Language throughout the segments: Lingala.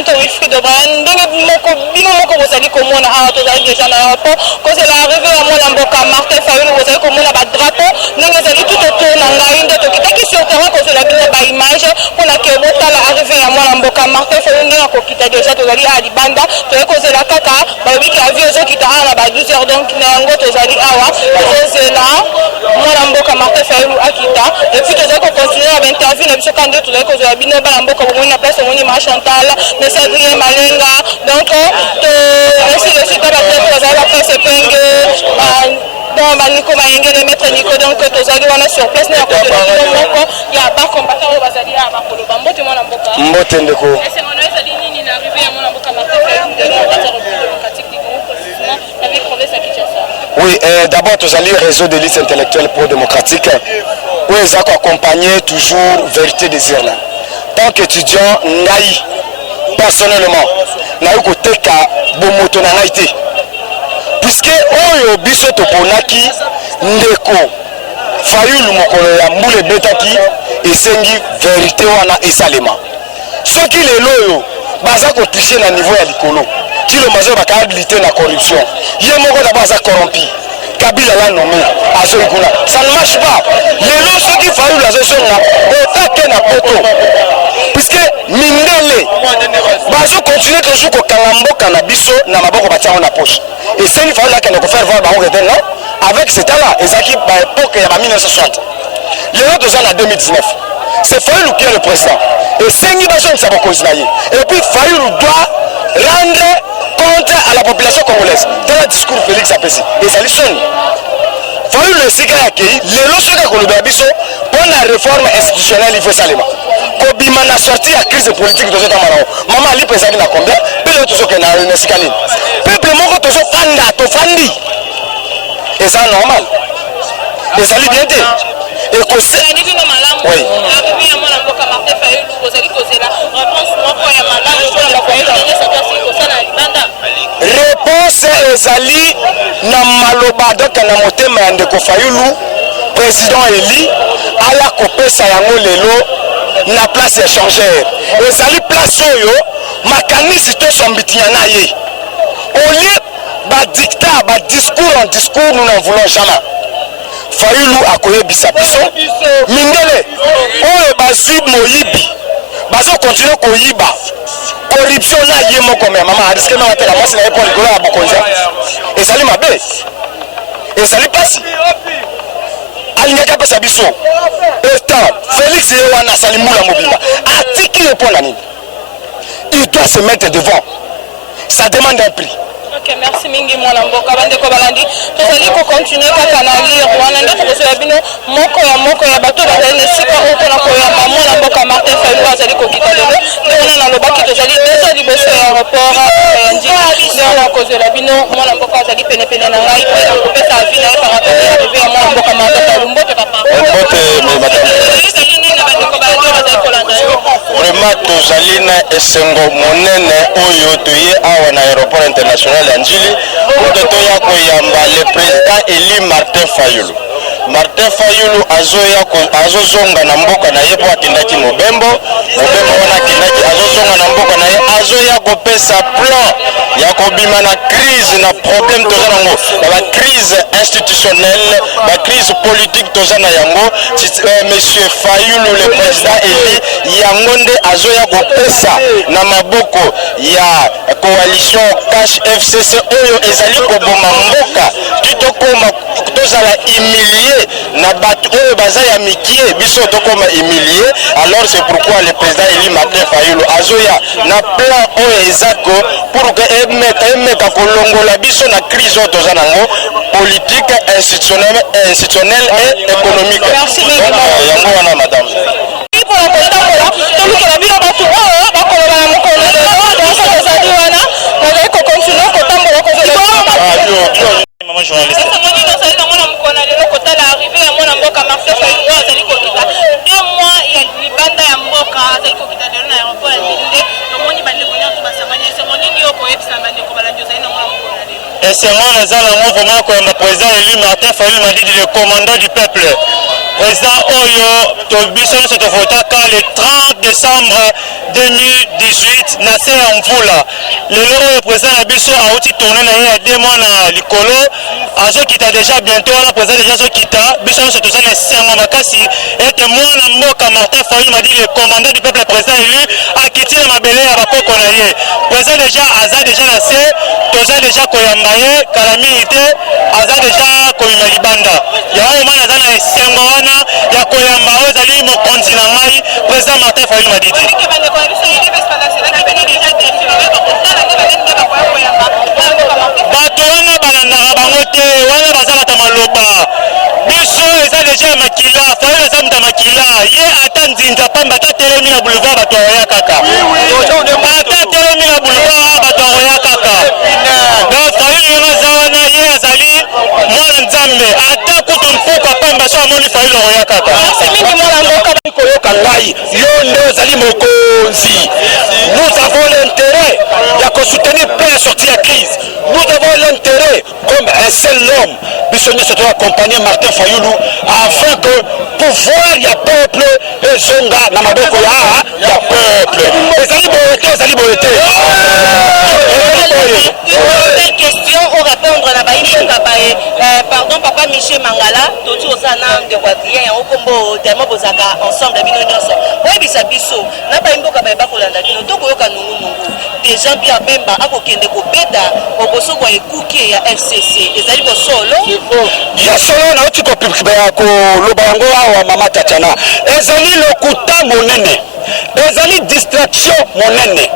tonton Wilfried O'Brien ndenge bino moko bozali komona awa tozali déjà na aéroport kozela arrivé ya mwana mboka Martin Fayulu bozali komona badrapeau ndenge ezali tout autour na ngai nde tokitaki sur terrain kozela bino baimage mpona ke botala arrivé ya mwana mboka Martin Fayulu ndenge akokita déjà tozali awa libanda toyei kozela kaka balobiki avion ezokita awa na ba 12 heures donc na yango tozali awa tozozela mwana mboka Martin Fayulu akita et puis tozali kocontinue na bainterview na biso kandi tozali kozela bino bana mboka bomoni na place omoni ma Chantal mais Adrien Malenga donc ainsi de suite bateto bazali bapresse epenge donc Nico Mayenge le maître Nico donc tozali wana sur place na kozela bino moko ya bakombata oyo bazali ya bakoloba mbote mwana mboka mbote ndeko ezali nini na arrivé ya mwana mboka Martin Fayulu de la République démocratique du Congo précisément la ville province à Kinshasa. Oui, d'abord tozali réseau de liste intellectuelle pro-démocratique où ils accompagnent toujours vérité désir là. Tant qu'étudiant, naï personnellement, naï côté ka bomoto na naïté. Puisque oyo biso toponaki ndeko Fayulu mokolo ya mbule betaki esengi vérité wana esalema. Soki lelo oyo baza ko tricher na niveau ya likolo. Kilo mazo baka habilité na corruption. Yé moko d'abord za corrompu. Kabila l'a nommé à Zoïkouna. Ça ne marche pas. Les lots ceux qui font la zone là, autant na poto. Puisque Mindele, bazo continue toujours au Kangambo Kanabiso, na maboko batia en poche. Et c'est une fois là qu'on a faire voir Baron Reden là, avec cet là, Ezaki, à l'époque, il y a 1960. Les lots de en 2019. C'est Fayulu qui est le président. Et c'est une personne qui s'est et puis Fayulu doit rendre compte à la population congolaise. Dans le discours de Félix Apesi. Et ça lui sonne. Fayulu le Sika accueilli, les lois que nous avons pour la réforme institutionnelle, il faut ça. Kobima na sorti la crise politique de ce temps-là. Maman Ali présente na combien? Puis l'autre chose que na Sikali. Peuple moko to so fanda to fandi. Et ça normal. Et ça lui bien dit. Et que c'est oui. Réponse ezali na maloba donc na motema ya ndeko Fayulu président Eli ala kopesa yango lelo na place échangère ezali place oyo makanisi to sombitinya na ye au lieu ba dictat ba discours en discours nous n'en voulons jamais. Fayulu akoyebisa biso mindele oyo bazwi moyibi bazo continue koyiba corruption na ye moko me mama ariske na watela mwasi na epo likolo ya bokonza ezali mabe ezali pasi alingaka pesa biso etant Félix ye wana salimula mobimba atiki répondre nini il doit se mettre devant ça demande un prix. Ok, merci mingi mwana mboka bande ko balandi tozali ko continuer kaka na lire wana ndoto kosola bino moko ya bato bazali sika okona ko ya mwana mboka Martin Fayulu azali ko kitelo wana na lobaki tozali déjà liboso ya aéroport ndi na kosola bino mwana mboka azali pene na ngai ko pesa avina par rapport à arrivé à mwana mboka Martin Fayulu mbote papa vraiment tozali na esengo monene oyo toye awa na aéroport international ya Njili pour toya koyamba le président Eli Martin Fayulu. Martin Fayulu azozonga na mboka na ye po akendaki mobembo wana akendaki azozonga na mboka na ye azoya kopesa plan ya kobima na crise na problème toza nango na ba crise institutionnelle ba crise politique toza na yango monsieur Fayulu le président Eli yango nde azoya kopesa na maboko ya coalition Cash FCC oyo ezali koboma mboka kitokoma tozala humilié na batu oyo baza ya mikie biso tokoma humilié. Alors c'est pourquoi le président Eli Martin Fayulu azoya na plan oyo ezako pour que emeka kolongola biso na crise oyo toza nango politique institutionnelle et économique. Merci yango wana madame maman journaliste. Et c'est moi, les gens, vraiment, comme le président Eli Martin Fayulu m'a dit, le commandant du peuple. président Oyo Tobiso se votaka le 30 décembre 2018 na se ya mvula. Lelo le président Nabiso a outi tourné na ya 2 mois na likolo. Azo kita déjà bientôt na président déjà zo kita. Biso se toza na sengo makasi et moi na mboka Martin Fayulu m'a dit le commandant du peuple président élu a quitté na mabele ya bakoko na ye. Président déjà aza déjà na se toza déjà koyamba ye kala milité aza déjà koyima libanda. Ya o mana za na sengo wana ya koyamba ozali mokonzi na ngai président Martin Fayulu m'a dit. Bato wana balandaka bango te wana bazalaka maloba biso eza deja makila Fayulu eza muta makila ye ata nzinza pamba ata telemi na boulevard bato akoya kaka ata telemi na boulevard bato akoya kaka donc Fayulu yongo aza wana ye azali mwana nzambe ata kutu mfuka pamba so amoni Fayulu akoya kaka koyoka ngai yo nde ozali mokonzi. Nous avons l'intérêt de soutenir plein sortie de la crise. Nous avons l'intérêt, comme un seul homme, Bissonnier se doit accompagner Martin Fayulu afin que pouvoir y a peuple et Zonga Namaboko y a peuple. Les aliboyetés. Quelle question au répondre à la pardon, papa Michel Mangala, Toti Osana, de Guadien, au combo, Demo Bozaka, ensemble, la Binonoso. Oui, Bisabiso, n'a pas une boca à Bakolanda, qui nous des gens bien Bemba, à Kokende Kobeda, au Bosso, et Kouké, à FCC, et Zalibo Solo. Il y a solo, on a aussi copié le Bango à Mama Tatiana. Ezali le Kouta Monene. Ezali distraction Monene.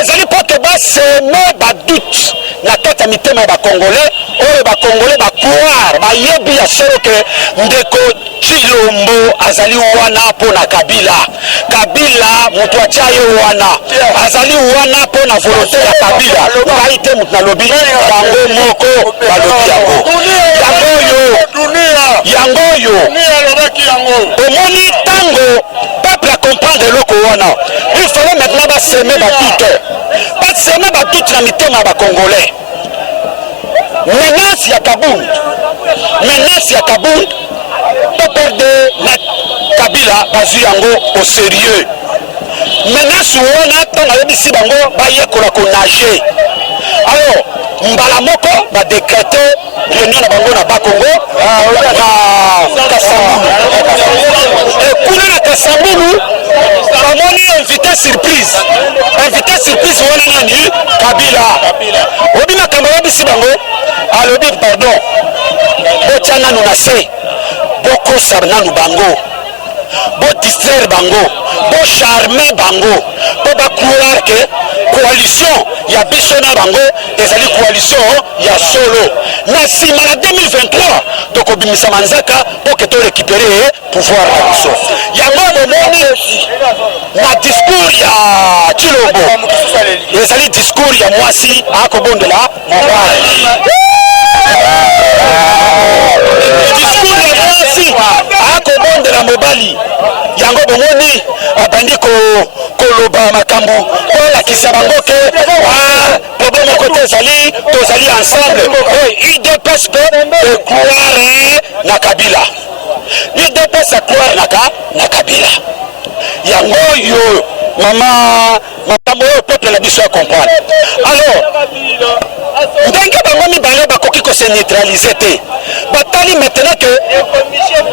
Ezali pour que bas semer ba doute. La tête à mitema ba Congolais, ou ba Congolais ba pouvoir, ba yebi ya solo que ndeko Chilombo azali wana pona Kabila. Kabila mutu achaye wana. Azali wana pona volonté ya Kabila. Ba ite mutu na lobi bango moko ba lobi yako. Yangoyo. Omoni tango peuple a comprendre loko wana. Il fallait maintenant semer ba doute. Pas semer ba doute na mitema ba Congolais. Menace ya Kabound. Menace ya Kabound. Peuple de Kabila bazu yango au sérieux. Menace wana tanga yebisi bango ba yekola ko nager. Alors mbala moko ba décréter réunion na bango na Bakongo na Kasambulu. Et kuna na Kasambulu bamoni invité surprise wana nani Kabila. Obi makambo yebisi bango alobi pardon. Botia nanu na se. Boko sabnanu bango. Bo distraire bango. Bo charmer bango. Bo ba croire que coalition ya bisona bango ezali coalition ya solo. Na sima na 2023 donc obimisa manzaka pour que to récupérer pouvoir na biso. Yango bomoni na discours ya Chilombo. Ezali discours ya mwasi akobondela mobali. Discours ya mwasi akobondela mobali. Yango bomoni abandi koloba makambo olakisa bango ke problème côté ezali tozali ensemble. Il dépasse de croire na Kabila. Il dépasse à croire na Kabila. Yango yo mama makambo oyo peuple na biso ya comprendre. Alors ndenge bango mibale bakoki ko se neutraliser te. Batali maintenant que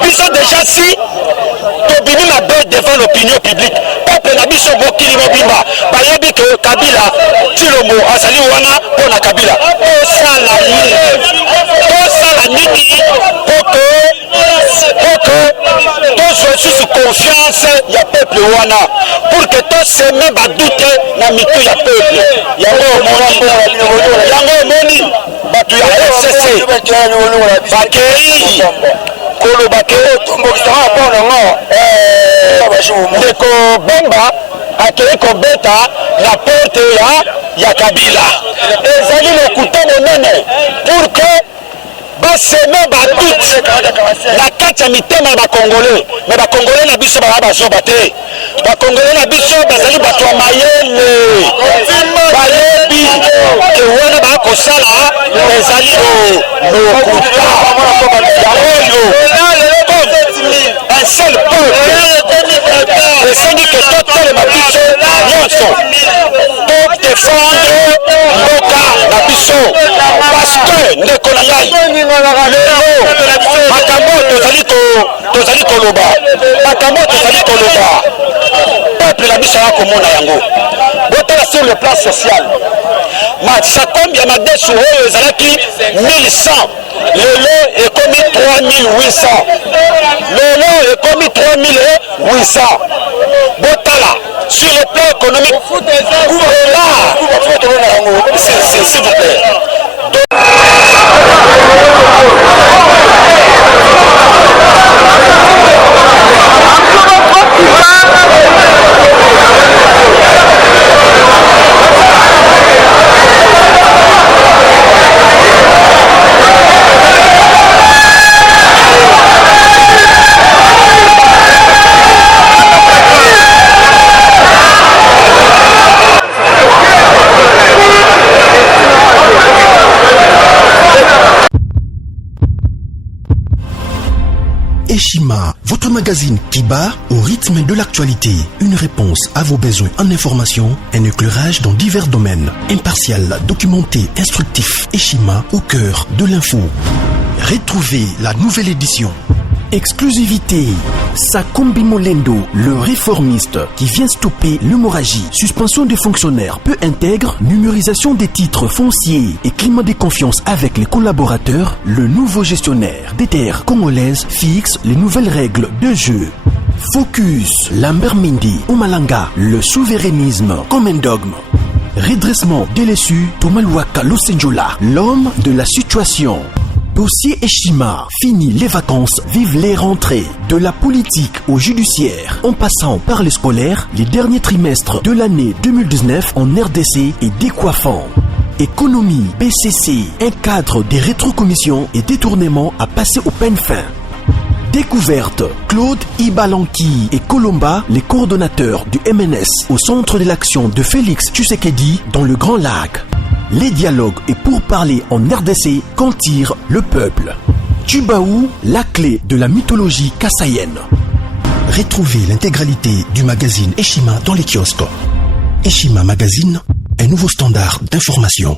biso déjà si tobimi mabe devant l'opinion publique. Peuple na biso bokili mobimba bayebi que Kabila Chilombo azali wana pona Kabila. Osala nini pour que tous sous confiance ya peuple wana pour que tous se met ba doute na mitu ya peuple. Yango moni batu ya FCC bakei kolo bakei tombokisanga pona ngo ndeko Bemba akei kobeta na porte ya Kabila. Ezali lokuta monene pour que baseme badoute na kati ya mitema ya bakongole. Me bakongole na biso baya bazoba te. Bakongole na biso bazali bato ya mayele bayebi ke wana bakosala ezali lokuta ya oyo un seul peuple. Et c'est dit que tout le mabiso, non pour défendre Mboka Nabiso. Parce que Nekonayai, Makambo tozali koloba. Makambo tozali koloba. Peuple Nabiso ya komona yango. Botala sur le plan social. Sakombi ya madesu oyo ezalaki 1100. Lelo ekomi 3800. Lelo ekomi 3800. Botala sur le plan économique. S'il vous plaît. Eshima, votre magazine qui bat au rythme de l'actualité. Une réponse à vos besoins en information, un éclairage dans divers domaines. Impartial, documenté, instructif. Eshima au cœur de l'info. Retrouvez la nouvelle édition. Exclusivité. Sakombi Molendo, le réformiste qui vient stopper l'hémorragie. Suspension des fonctionnaires peu intègre, numérisation des titres fonciers et climat de confiance avec les collaborateurs. Le nouveau gestionnaire des terres congolaises fixe les nouvelles règles de jeu. Focus. Lambert Mindi, Omalanga, le souverainisme comme un dogme. Redressement délaissé, Tomaluaka Losenjola, l'homme de la situation. Dossier Eshima, fini les vacances, vive les rentrées. De la politique au judiciaire, en passant par les scolaires, les derniers trimestres de l'année 2019 en RDC est décoiffant. Économie, BCC, un cadre des rétrocommissions et détournements à passer au peine fin. Découverte, Claude Ibalanki et Colomba, les coordonnateurs du MNS au centre de l'action de Félix Tshisekedi dans le Grand Lac. Les dialogues et pourparlers en RDC qu'en tire le peuple. Tubaou, la clé de la mythologie kassaïenne. Retrouvez l'intégralité du magazine Eshima dans les kiosques. Eshima Magazine, un nouveau standard d'information.